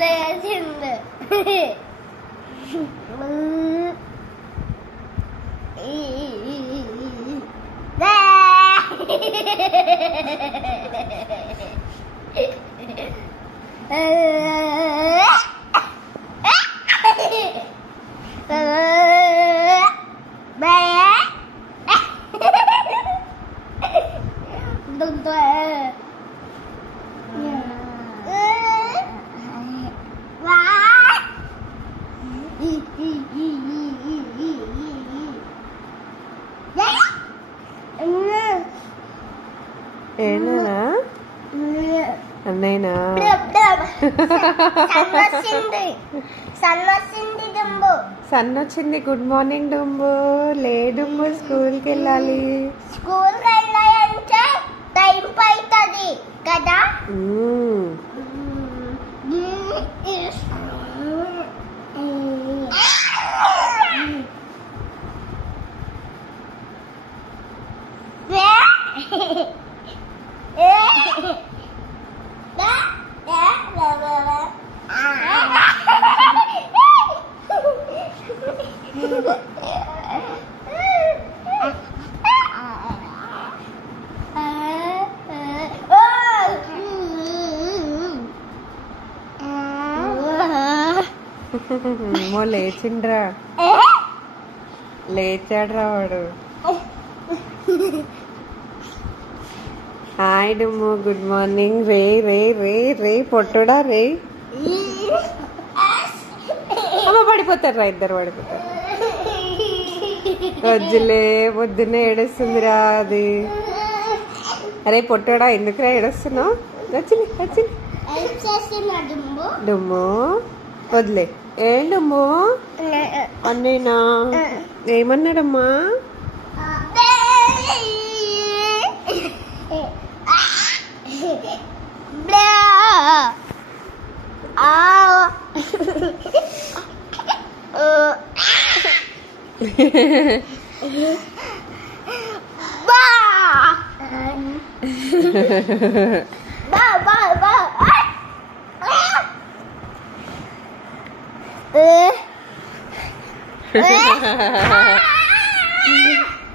లేచింది ఏనా అన్నయ్యనా సన్నొచ్చింది. Good morning Dumbu. లే డుంబు, స్కూల్కి వెళ్ళాలి. స్కూల్కి వెళ్ళాలంటే టైం అవుతుంది కదా. ఏమో లేచిండ్రా, లేచాడ్రా వాడు. హాయ్ డుమ్ము, గుడ్ మార్నింగ్. రే రే రే రే పొట్టుడా రే. అమ్మ పడిపోతారు, ఇద్దరు పడిపోతారు. వద్దులే, పొద్దున్నే ఏడుస్తుందిరా అది. అరే పొట్టుడా, ఎందుకురా ఏడుస్తున్నావు? వచ్చింది వచ్చింది డుమ్ము. వదిలే. ఏం డుమ్ము అన్నయ్యనా? ఏమన్నాడమ్మా?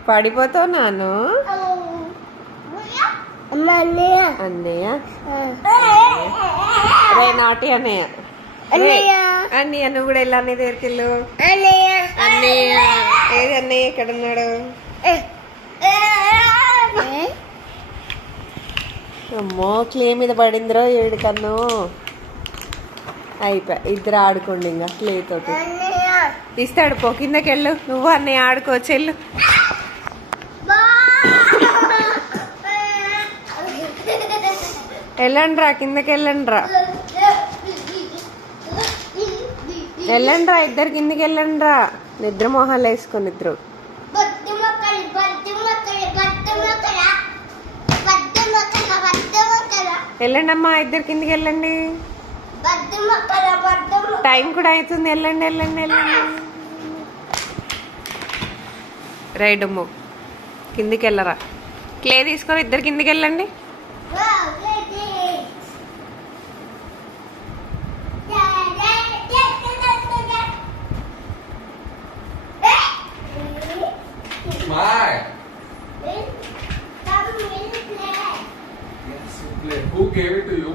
పడిపోతావు నాను. అన్నయ్య రే నాటి అన్నయ్య. అన్నయ్య నువ్వు కూడా వెళ్ళా అన్నయ్య దగ్గరికి వెళ్ళు. అన్నయ్య ఏది అన్నయ్య ఎక్కడున్నాడు? అమ్మో క్లే మీద పడిందిరో ఏడు కన్ను. అయిపోయా, ఇద్దరు ఆడుకోండి ఇంకా క్లే తోటి. ఇస్తాడు పో, కిందకి వెళ్ళు. నువ్వు అన్నయ్య ఆడుకోవచ్చు, వెళ్ళు. వెళ్ళండ్రా, కిందకి వెళ్ళండ్రా, వెళ్ళండ్రా, ఇద్దరు కిందకి వెళ్ళండ్రా. నిద్ర మొహాలు వేసుకొని ఇద్దరు. వెళ్ళండి అమ్మా, ఇద్దరు కిందకి వెళ్ళండి. టైం కూడా అవుతుంది, వెళ్ళండి వెళ్ళండి వెళ్ళండి. రైట్ అమ్ము, కిందికి వెళ్ళరా. క్లే తీసుకొని ఇద్దరు కిందికి వెళ్ళండి. Who gave it to you?